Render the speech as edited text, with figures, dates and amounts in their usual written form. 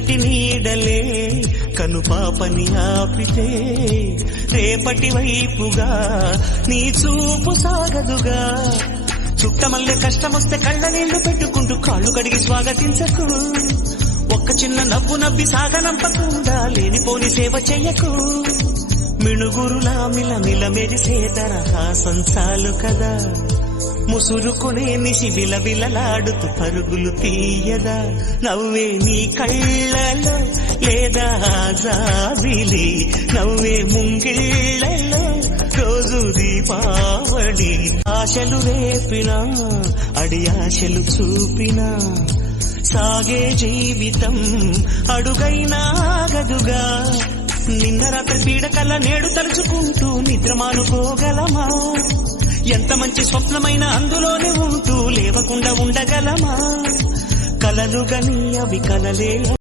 చిన్నటి నీడలే కనుపాపని ఆపితే రేపటి వైపుగా నీ చూపు సాగదుగా. చుట్టమల్లె కష్టమొస్తే కళ్ళ నీళ్లు పెట్టుకుంటూ కాళ్ళు కడిగి స్వాగతించకు. ఒక్క చిన్న నవ్వు నవ్వి సాగనంపకుండా లేనిపోని సేవ చెయ్యకు. మిణుగురులా మిలమిల మెరిసే తరహాసం చాలు కదా. ముసురుకునే నిశి విలవిలలాడుతూ పరుగులు తీయదా. నవ్వే నీ కళ్ళలో లేదా జాబిలి, నవ్వే ముంగిళ్ళలో రోజు దీపావళి. ఆశలు రేపినా అడి ఆశలు చూపినా సాగే జీవితం అడుగైనా ఆగదుగా. నిన్న రాత్రి పీడకల్లా నేడు తలుచుకుంటూ నిద్ర మానుకోగలమా? ఎంత మంచి స్వప్నమైన అందులోనే ఉంటూ లేవకుండా ఉండగలమా? కలలు గని అవి కలలే.